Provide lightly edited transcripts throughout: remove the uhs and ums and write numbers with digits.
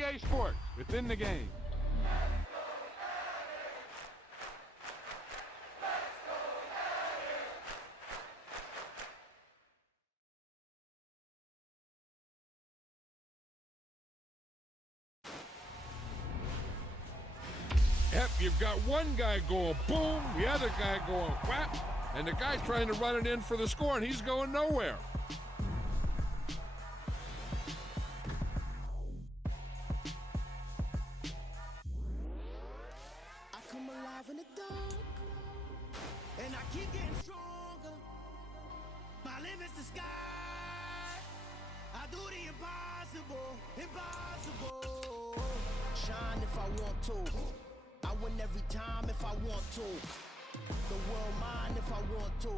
EA Sports, within the game. Yep, you've got one guy going boom, the other guy going whap, and the guy trying to run it in for the score, and he's going nowhere. I come alive in the dark, and I keep getting stronger. My limit's the sky. I do the impossible, impossible. Shine if I want to. I win every time if I want to. The world mine if I want to.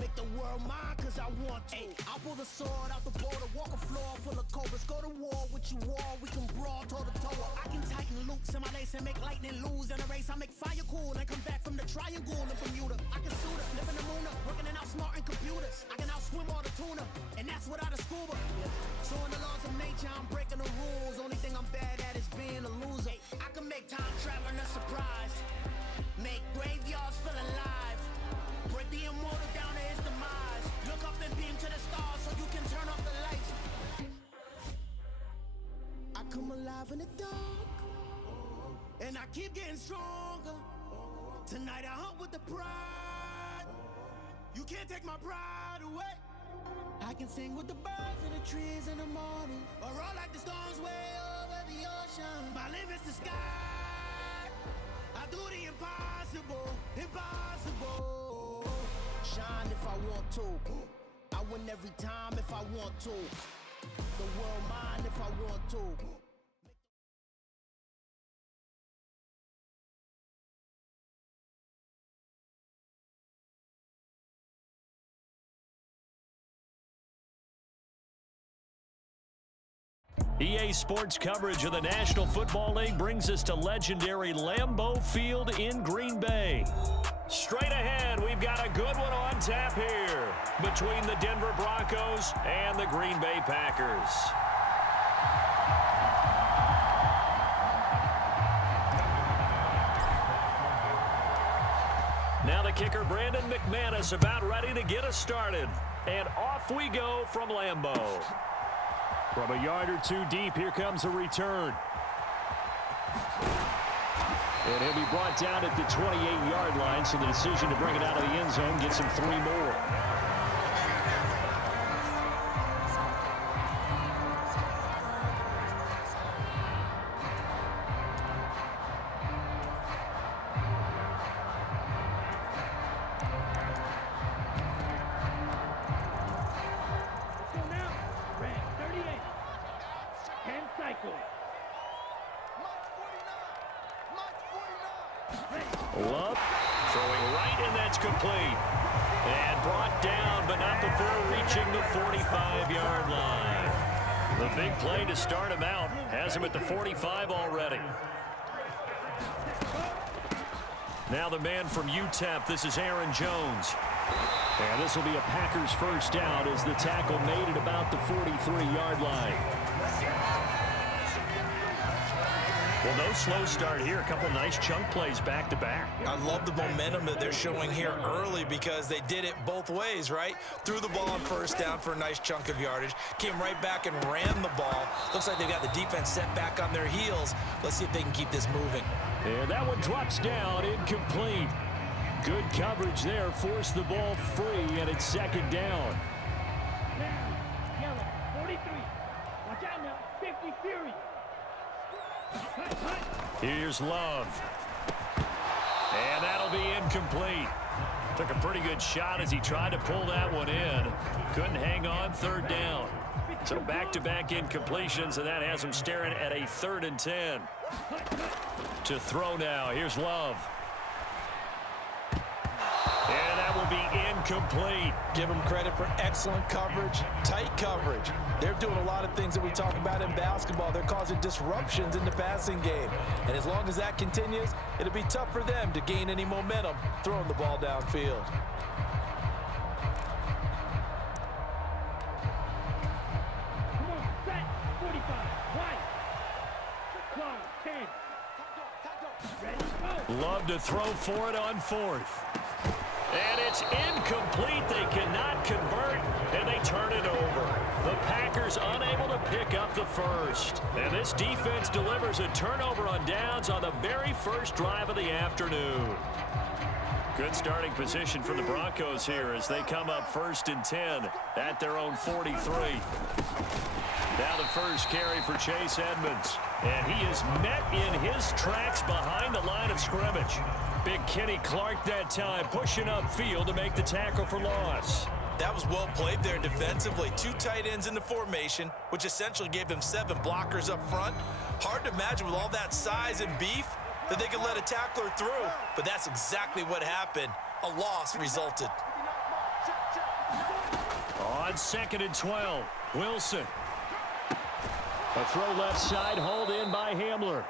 Make the world mine cause I want to. I pull the sword out the border, walk a floor full of cobras. Go to war with you all, we can brawl toe to toe. I can tighten loops in my lace and make lightning lose in a race. I make fire cool and come back from the triangle in Bermuda. I can suit it, live in the moon, working and outsmarting computers. I can outswim all the tuna, and that's without a scuba. So in the laws of nature, I'm breaking the rules. Only thing I'm bad at is being a loser. I can make time traveling a surprise. Make graveyards feel alive. Break the immortal down to his demise. Look up and beam to the stars so you can turn off the lights. I come alive in the dark, and I keep getting stronger. Tonight I hunt with the pride. You can't take my pride away. I can sing with the birds and the trees in the morning, or roll like the storms way over the ocean. My limit's the sky. I do the impossible, impossible. Shine if I want to. I win every time if I want to. The world mine if I want to. EA Sports coverage of the National Football League brings us to legendary Lambeau Field in Green Bay. Straight ahead, we've got a good one on tap here between the Denver Broncos and the Green Bay Packers. Now the kicker, Brandon McManus, about ready to get us started. And off we go from Lambeau. From a yard or two deep, here comes a return. And he'll be brought down at the 28-yard line, so the decision to bring it out of the end zone gets him 3 more. Love throwing right, and that's complete. And brought down, but not before reaching the 45-yard line. The big play to start him out has him at the 45 already. Now the man from UTEP, this is Aaron Jones. And this will be a Packers first down as the tackle made at about the 43-yard line. Well, no slow start here. A couple nice chunk plays back-to-back. I love the momentum that they're showing here early because they did it both ways, right? Threw the ball on first down for a nice chunk of yardage. Came right back and ran the ball. Looks like they've got the defense set back on their heels. Let's see if they can keep this moving. And that one drops down, incomplete. Good coverage there. Forced the ball free, and it's second down. Yellow, 43. Watch out now, 50 Fury. Here's Love. And that'll be incomplete. Took a pretty good shot as he tried to pull that one in. Couldn't hang on, third down. So back-to-back incompletions, and that has him staring at a 3rd and 10. To throw now. Here's Love. And that will be incomplete. Give them credit for excellent coverage, tight coverage. They're doing a lot of things that we talk about in basketball. They're causing disruptions in the passing game. And as long as that continues, it'll be tough for them to gain any momentum throwing the ball downfield. Come on, set, 45, wide. 12, 10. Ready, go. Love to throw for it on fourth. And it's incomplete. They cannot convert, and they turn it over. The Packers unable to pick up the first. And this defense delivers a turnover on downs on the very first drive of the afternoon. Good starting position for the Broncos here as they come up 1st and 10 at their own 43. Now the first carry for Chase Edmonds. And he is met in his tracks behind the line of scrimmage. Big Kenny Clark that time pushing upfield to make the tackle for loss. That was well played there defensively. 2 tight ends in the formation, which essentially gave them 7 blockers up front. Hard to imagine with all that size and beef that they could let a tackler through, but that's exactly what happened. A loss resulted. On 2nd and 12, Wilson. A throw left side, hauled in by Hamler.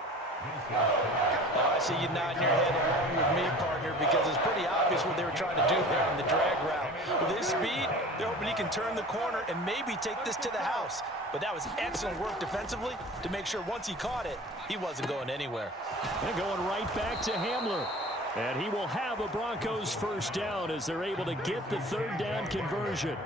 I see you nodding your head along with me, partner, because it's pretty obvious what they were trying to do there on the drag route. With his speed, they're hoping he can turn the corner and maybe take this to the house. But that was excellent work defensively to make sure once he caught it, he wasn't going anywhere. They're going right back to Hamler. And he will have a Broncos first down as they're able to get the 3rd down conversion.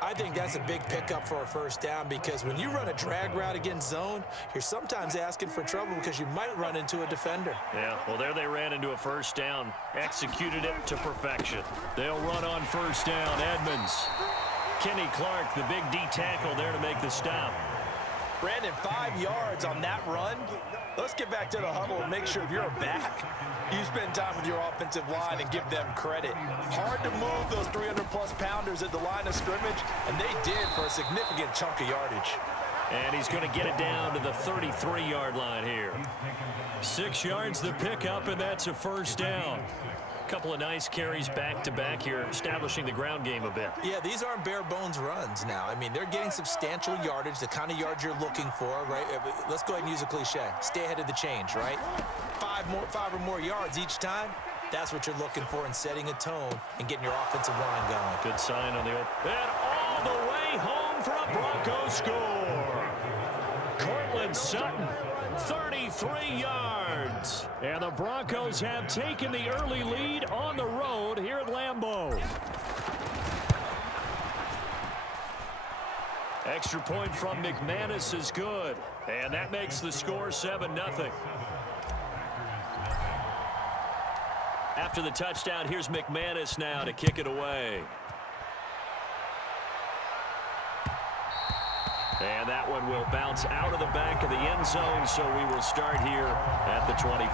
I think that's a big pickup for a first down because when you run a drag route against zone, you're sometimes asking for trouble because you might run into a defender. Yeah, well, there they ran into a first down, executed it to perfection. They'll run on first down. Edmonds. Kenny Clark, the big D tackle there to make the stop. Brandon, 5 yards on that run. Let's get back to the huddle and make sure if you're a back, you spend time with your offensive line and give them credit. Hard to move those 300-plus pounders at the line of scrimmage, and they did for a significant chunk of yardage. And he's going to get it down to the 33-yard line here. 6 yards the pickup, and that's a first down. Couple of nice carries back-to-back here, establishing the ground game a bit. Yeah, these aren't bare-bones runs now. I mean, they're getting substantial yardage, the kind of yards you're looking for, right? Let's go ahead and use a cliche. Stay ahead of the change, right? 5 or more yards each time. That's what you're looking for in setting a tone and getting your offensive line going. Good sign on the open. And all the way home for a Broncos score. Cortland Sutton, 33 yards. And the Broncos have taken the early lead on the road here at Lambeau. Extra point from McManus is good. And that makes the score 7-0. After the touchdown, here's McManus now to kick it away. And that one will bounce out of the back of the end zone, so we will start here at the 25.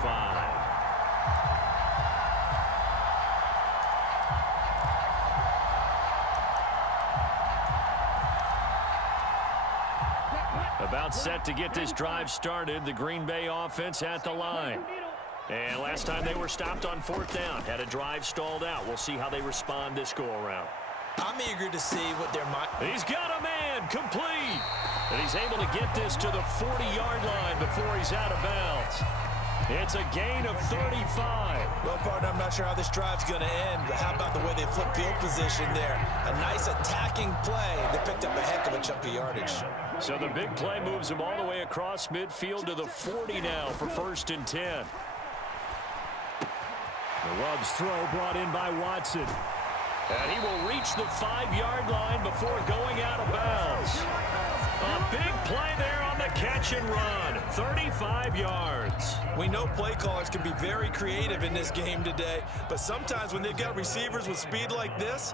About set to get this drive started, the Green Bay offense at the line. And last time they were stopped on 4th down, had a drive stalled out. We'll see how they respond this go-around. I'm eager to see what their mind. He's got a man, complete. And he's able to get this to the 40-yard line before he's out of bounds. It's a gain of 35. Well, partner, I'm not sure how this drive's going to end, but how about the way they flip field position there? A nice attacking play. They picked up a heck of a chunk of yardage. So the big play moves him all the way across midfield to the 40 now for 1st and 10. The Love's throw brought in by Watson. And he will reach the 5-yard line before going out of bounds. A big play there on the catch and run. 35 yards. We know play callers can be very creative in this game today, but sometimes when they've got receivers with speed like this,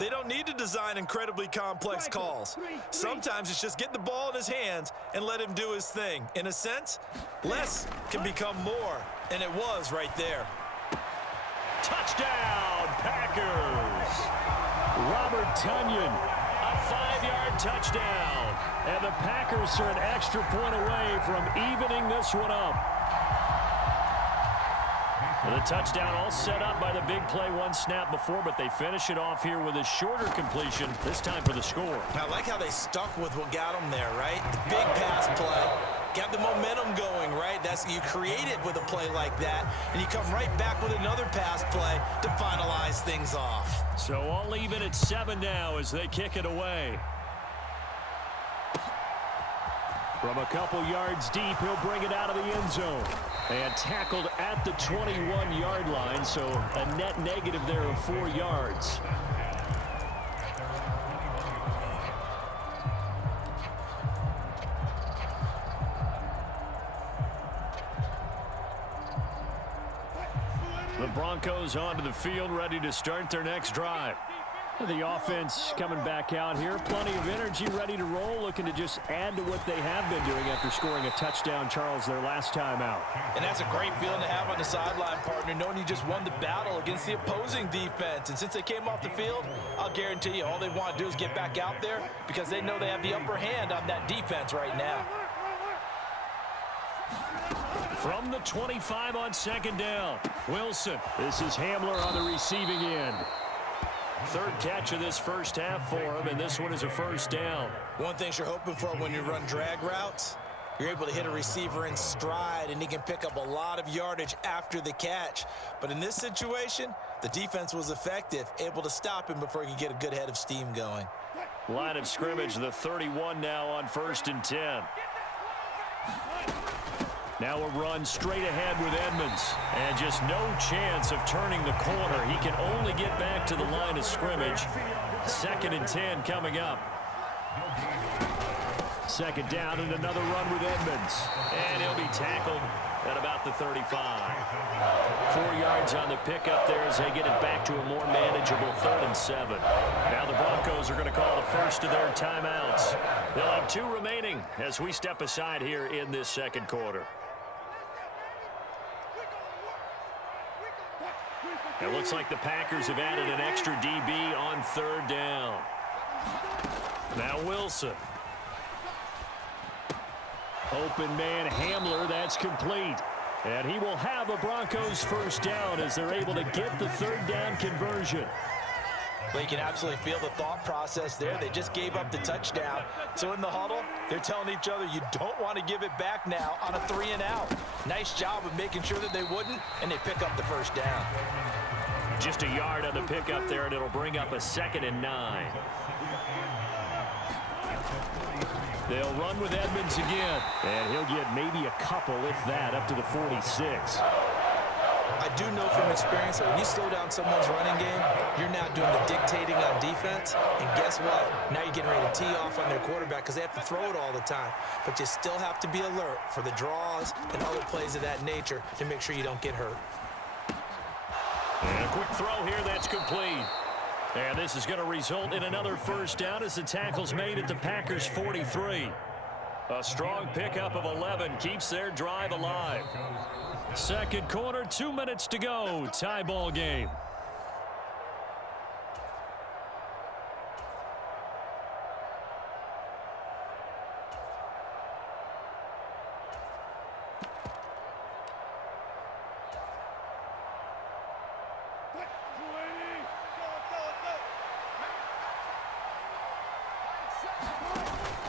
they don't need to design incredibly complex calls. Sometimes it's just get the ball in his hands and let him do his thing. In a sense, less can become more, and it was right there. Touchdown, Packers. Robert Tonyan, a 5-yard touchdown. And the Packers are an extra point away from evening this one up. And the touchdown all set up by the big play one snap before, but they finish it off here with a shorter completion, this time for the score. I like how they stuck with what got them there, right? The big pass play. Got the momentum going, right? You create it with a play like that, and you come right back with another pass play to finalize things off. So all even at 7 now as they kick it away. From a couple yards deep, he'll bring it out of the end zone. And tackled at the 21-yard line, so a net negative there of 4 yards. The Broncos onto the field, ready to start their next drive. The offense coming back out here. Plenty of energy, ready to roll, looking to just add to what they have been doing after scoring a touchdown, Charles, their last time out. And that's a great feeling to have on the sideline, partner, knowing you just won the battle against the opposing defense. And since they came off the field, I'll guarantee you all they want to do is get back out there because they know they have the upper hand on that defense right now. From the 25 on second down, Wilson. This is Hamler on the receiving end. Third catch of this first half for him, and this one is a first down. One thing you're hoping for when you run drag routes, you're able to hit a receiver in stride, and he can pick up a lot of yardage after the catch. But in this situation, the defense was effective, able to stop him before he could get a good head of steam going. Line of scrimmage, the 31 now on 1st and 10. Now a run straight ahead with Edmonds. And just no chance of turning the corner. He can only get back to the line of scrimmage. 2nd and 10 coming up. Second down and another run with Edmonds. And he'll be tackled at about the 35. 4 yards on the pickup there as they get it back to a more manageable 3rd and 7. Now the Broncos are going to call the first of their timeouts. They'll have 2 remaining as we step aside here in this second quarter. It looks like the Packers have added an extra DB on 3rd down. Now Wilson. Open man Hamler, that's complete. And he will have a Broncos first down as they're able to get the 3rd down conversion. Well, you can absolutely feel the thought process there. They just gave up the touchdown. So in the huddle, they're telling each other, you don't want to give it back now on a 3 and out. Nice job of making sure that they wouldn't, and they pick up the first down. Just a yard on the pickup there, and it'll bring up a 2nd and 9. They'll run with Edmonds again, and he'll get maybe a couple, if that, up to the 46. I do know from experience that when you slow down someone's running game, you're now doing the dictating on defense. And guess what? Now you're getting ready to tee off on their quarterback because they have to throw it all the time. But you still have to be alert for the draws and other plays of that nature to make sure you don't get hurt. And a quick throw here, that's complete. And this is going to result in another first down as the tackle's made at the Packers' 43. A strong pickup of 11 keeps their drive alive. Second quarter, 2 minutes to go. Tie ball game.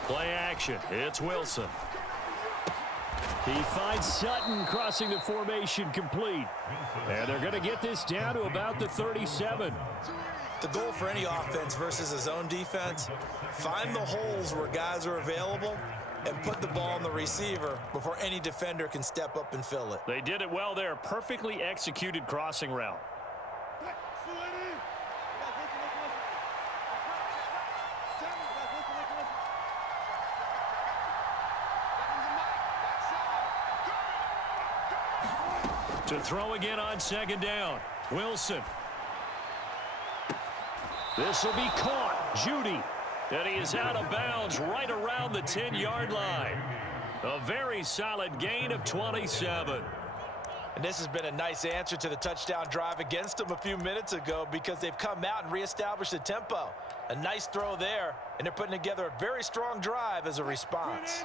Play action. It's Wilson. He finds Sutton crossing the formation complete. And they're going to get this down to about the 37. The goal for any offense versus a zone defense, find the holes where guys are available and put the ball on the receiver before any defender can step up and fill it. They did it well there. Perfectly executed crossing route. To throw again on second down. Wilson. This will be caught. Judy. And he is out of bounds right around the 10-yard line. A very solid gain of 27. And this has been a nice answer to the touchdown drive against them a few minutes ago because they've come out and reestablished the tempo. A nice throw there, and they're putting together a very strong drive as a response.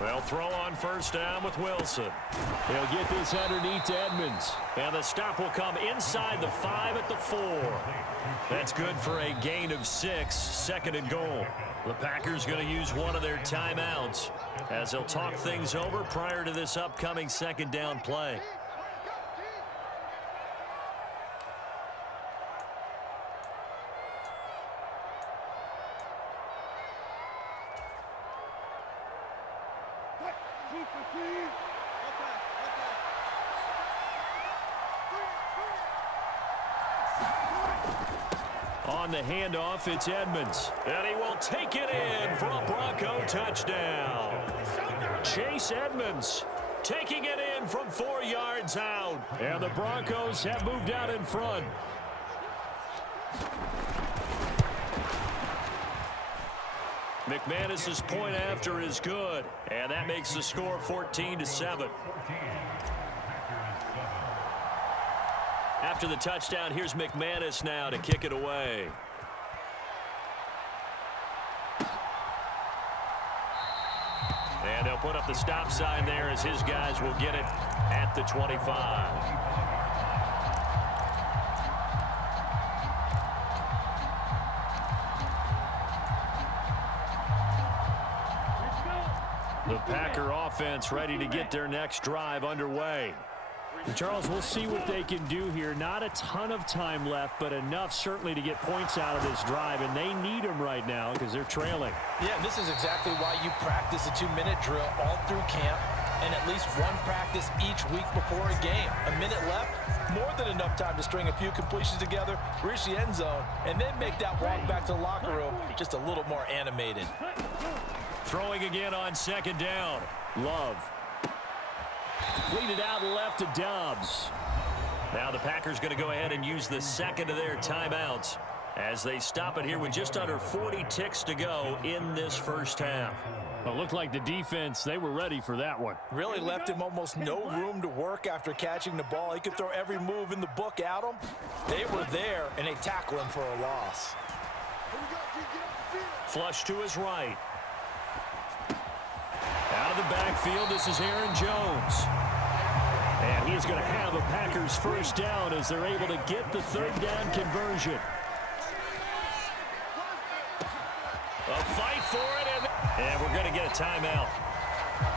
Well, throw on first down with Wilson. He'll get this underneath to Edmonds. And the stop will come inside the 5 at the 4. That's good for a gain of 6, 2nd and goal. The Packers going to use one of their timeouts as they'll talk things over prior to this upcoming second down play. On the handoff, it's Edmonds. And he will take it in for a Bronco touchdown. Chase Edmonds taking it in from 4 yards out. And the Broncos have moved out in front. McManus's point after is good. And that makes the score 14-7. After the touchdown, here's McManus now to kick it away. And they'll put up the stop sign there as his guys will get it at the 25. The Packer offense ready to get their next drive underway. And Charles, we'll see what they can do here. Not a ton of time left, but enough certainly to get points out of this drive, and they need them right now because they're trailing. Yeah, this is exactly why you practice a 2-minute drill all through camp and at least one practice each week before a game. A minute left, more than enough time to string a few completions together, reach the end zone, and then make that walk back to the locker room just a little more animated. Throwing again on second down. Love. Completed out left to Dobbs. Now the Packers going to go ahead and use the second of their timeouts as they stop it here with just under 40 ticks to go in this first half. Well, it looked like the defense, they were ready for that one. Really left him almost no room to work after catching the ball. He could throw every move in the book at him. They were there, and they tackle him for a loss. Flush to his right. Out of the backfield, this is Aaron Jones. And he's going to have a Packers first down as they're able to get the third down conversion. A fight for it, and we're going to get a timeout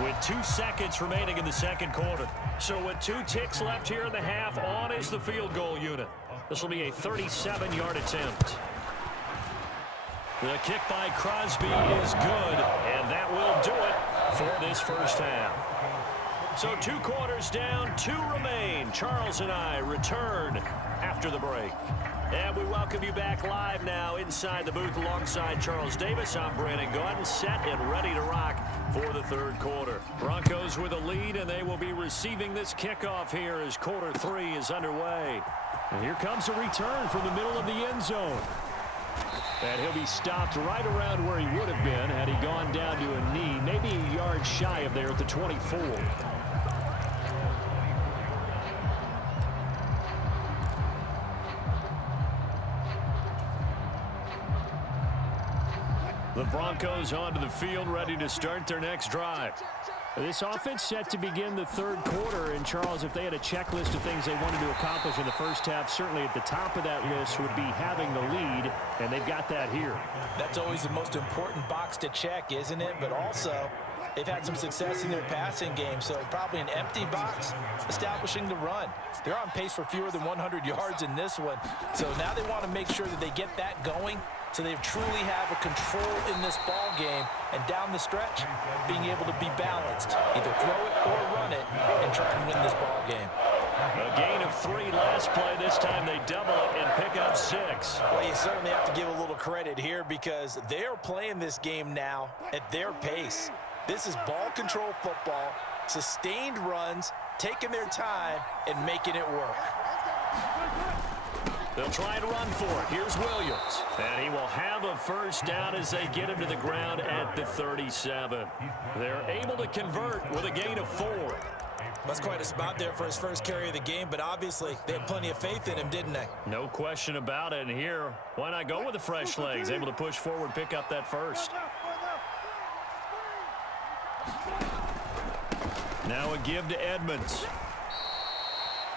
with 2 seconds remaining in the second quarter. So with 2 ticks left here in the half, on is the field goal unit. This will be a 37-yard attempt. The kick by Crosby is good, and that will do it for this first half. So 2 quarters down, 2 remain. Charles and I return after the break. And we welcome you back live now inside the booth alongside Charles Davis. I'm Brandon Gordon, set and ready to rock for the third quarter. Broncos with a lead, and they will be receiving this kickoff here as quarter 3 is underway. And here comes a return from the middle of the end zone. And he'll be stopped right around where he would have been had he gone down to a knee, maybe a yard shy of there at the 24. The Broncos onto the field, ready to start their next drive. This offense set to begin the third quarter, and Charles, if they had a checklist of things they wanted to accomplish in the first half, certainly at the top of that list would be having the lead, and they've got that here. That's always the most important box to check, isn't it? But also, they've had some success in their passing game, so probably an empty box, establishing the run. They're on pace for fewer than 100 yards in this one, so now they want to make sure that they get that going so they truly have a control in this ball game, and down the stretch, being able to be balanced, either throw it or run it, and try and win this ball game. A gain of 3 last play. This time they double it and pick up 6. Well, you certainly have to give a little credit here because they're playing this game now at their pace. This is ball control football, sustained runs, taking their time, and making it work. They'll try to run for it. Here's Williams. And he will have a first down as they get him to the ground at the 37. They're able to convert with a gain of 4. That's quite a spot there for his first carry of the game, but obviously they had plenty of faith in him, didn't they? No question about it. And here, why not go with the fresh legs? Able to push forward, pick up that first. Now a give to Edmonds.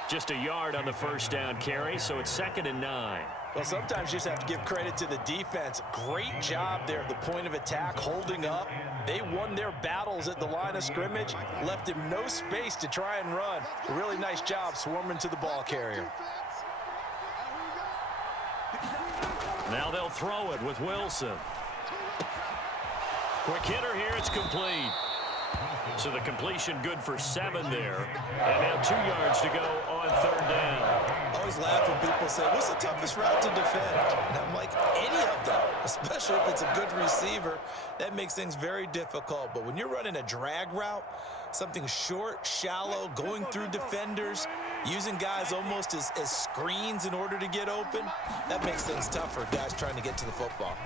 Just a yard on the first down carry, so it's 2nd and 9. Well, sometimes you just have to give credit to the defense. Great job there at the point of attack, holding up. They won their battles at the line of scrimmage, left him no space to try and run. A really nice job swarming to the ball carrier. Now they'll throw it with Wilson. Quick hitter here, it's complete. So the completion good for 7 there. And now 2 yards to go on 3rd down. I always laugh when people say, what's the toughest route to defend? And I'm like, any of them, especially if it's a good receiver. That makes things very difficult. But when you're running a drag route, something short, shallow, going through defenders, using guys almost as screens in order to get open, that makes things tough for guys trying to get to the football.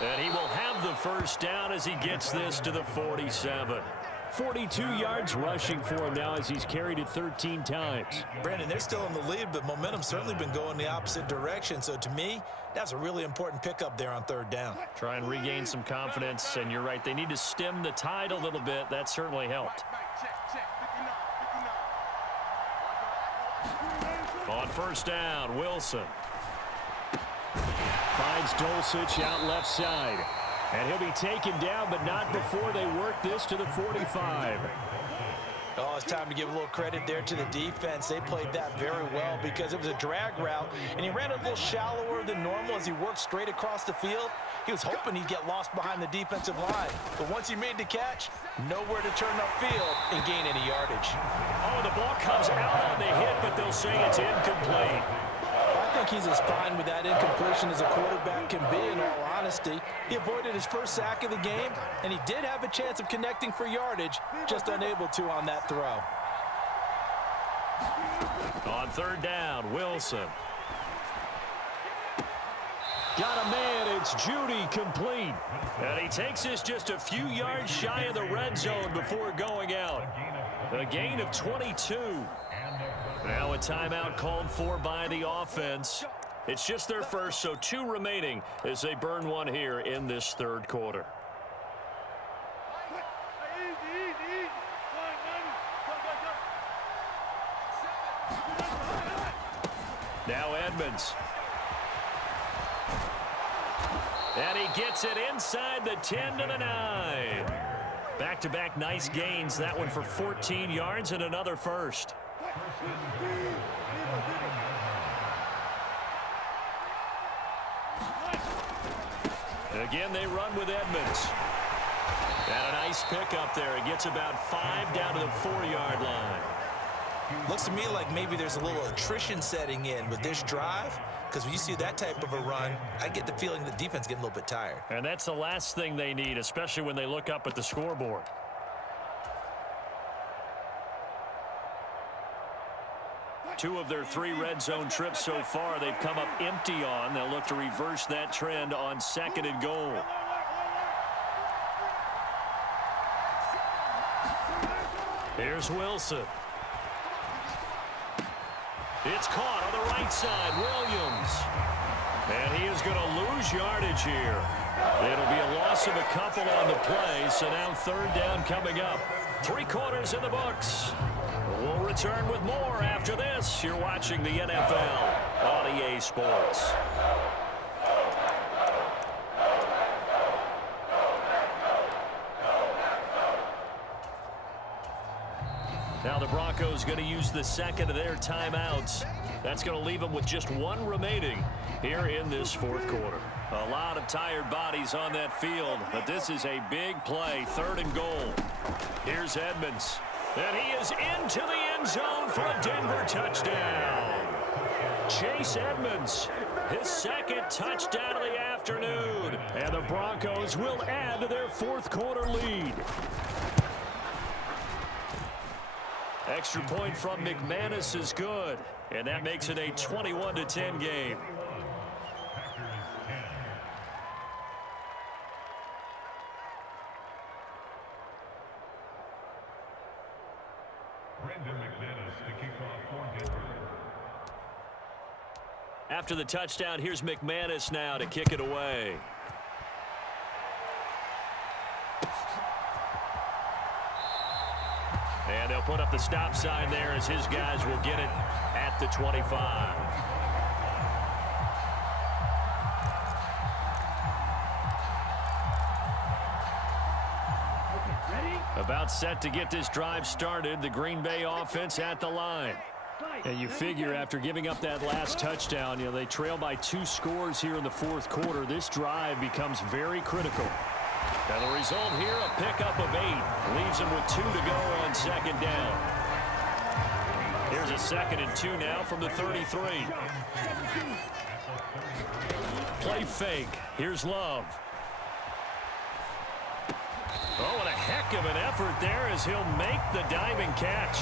And he will have the 1st down as he gets this to the 47. 42 yards rushing for him now as he's carried it 13 times. Brandon, they're still in the lead, but momentum's certainly been going the opposite direction. So to me, that's a really important pickup there on 3rd down. Try and regain some confidence, and you're right, they need to stem the tide a little bit. That certainly helped. On 1st down, Wilson. Finds Dulcich out left side. And he'll be taken down, but not before they work this to the 45. Oh, it's time to give a little credit there to the defense. They played that very well because it was a drag route, and he ran a little shallower than normal as he worked straight across the field. He was hoping he'd get lost behind the defensive line. But once he made the catch, nowhere to turn upfield and gain any yardage. Oh, the ball comes out on the hit, but they'll say it's incomplete. I think he's as fine with that incompletion as a quarterback can be, in all honesty. He avoided his first sack of the game, and he did have a chance of connecting for yardage, just unable to on that throw. On 3rd down, Wilson. Got a man, it's Judy, complete. And he takes this just a few yards shy of the red zone before going out. A gain of 22. Now a timeout called for by the offense. It's just their first, so 2 remaining as they burn one here in this 3rd quarter. Now Edmonds. And he gets it inside the 10 to the 9. Back-to-back nice gains. That one for 14 yards and another 1st. Again, they run with Edmonds. And a nice pickup there. He gets about 5 down to the 4-yard line. Looks to me like maybe there's a little attrition setting in with this drive, because when you see that type of a run, I get the feeling the defense getting a little bit tired. And that's the last thing they need, especially when they look up at the scoreboard. Two of their 3 red zone trips so far, they've come up empty on. They'll look to reverse that trend on 2nd and goal. Here's Wilson. It's caught on the right side, Williams. And he is going to lose yardage here. It'll be a loss of a couple on the play, so now 3rd down coming up. 3 quarters in the books. We'll return with more after this. You're watching the NFL on EA Sports. Now the Broncos going to use the 2nd of their timeouts. That's going to leave them with just 1 remaining here in this 4th quarter. A lot of tired bodies on that field, but this is a big play. 3rd and goal. Here's Edmonds. And he is into the end zone for a Denver touchdown. Chase Edmonds, his 2nd touchdown of the afternoon. And the Broncos will add to their 4th quarter lead. Extra point from McManus is good, and that makes it a 21-10 game. After the touchdown, here's McManus now to kick it away. And they'll put up the stop sign there as his guys will get it at the 25. About set to get this drive started. The Green Bay offense at the line. And you figure after giving up that last touchdown, they trail by 2 scores here in the 4th quarter. This drive becomes very critical. And the result here, a pickup of 8. Leaves him with 2 to go on second down. Here's a 2nd and 2 now from the 33. Play fake. Here's Love. Oh, and a heck of an effort there as he'll make the diving catch.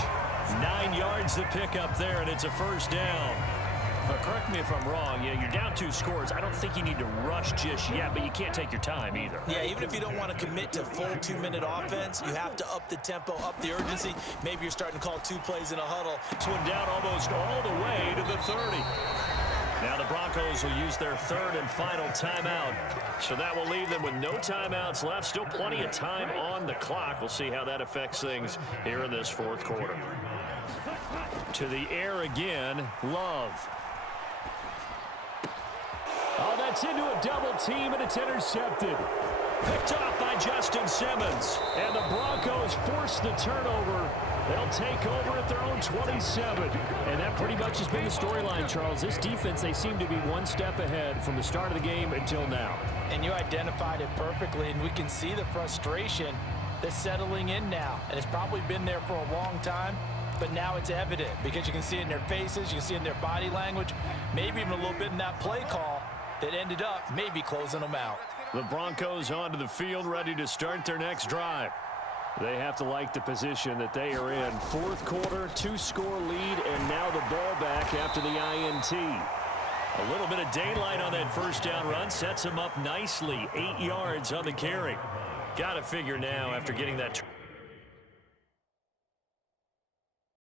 9 yards to pick up there, and it's a first down. Correct me if I'm wrong. Yeah, you're down 2 scores. I don't think you need to rush just yet, but you can't take your time either. Yeah, even if you don't want to commit to full 2-minute offense, you have to up the tempo, up the urgency. Maybe you're starting to call 2 plays in a huddle. This one down almost all the way to the 30. Now the Broncos will use their 3rd and final timeout. So that will leave them with no timeouts left. Still plenty of time on the clock. We'll see how that affects things here in this 4th quarter. To the air again, Love. Oh, that's into a double team, and it's intercepted. Picked off by Justin Simmons. And the Broncos force the turnover. They'll take over at their own 27. And that pretty much has been the storyline, Charles. This defense, they seem to be one step ahead from the start of the game until now. And you identified it perfectly, and we can see the frustration that's settling in now. And it's probably been there for a long time, but now it's evident because you can see it in their faces, you can see it in their body language, maybe even a little bit in that play call that ended up maybe closing them out. The Broncos onto the field, ready to start their next drive. They have to like the position that they are in. 4th quarter, 2-score lead, and now the ball back after the INT. A little bit of daylight on that first down run sets him up nicely. 8 yards on the carry. Got to figure now after getting that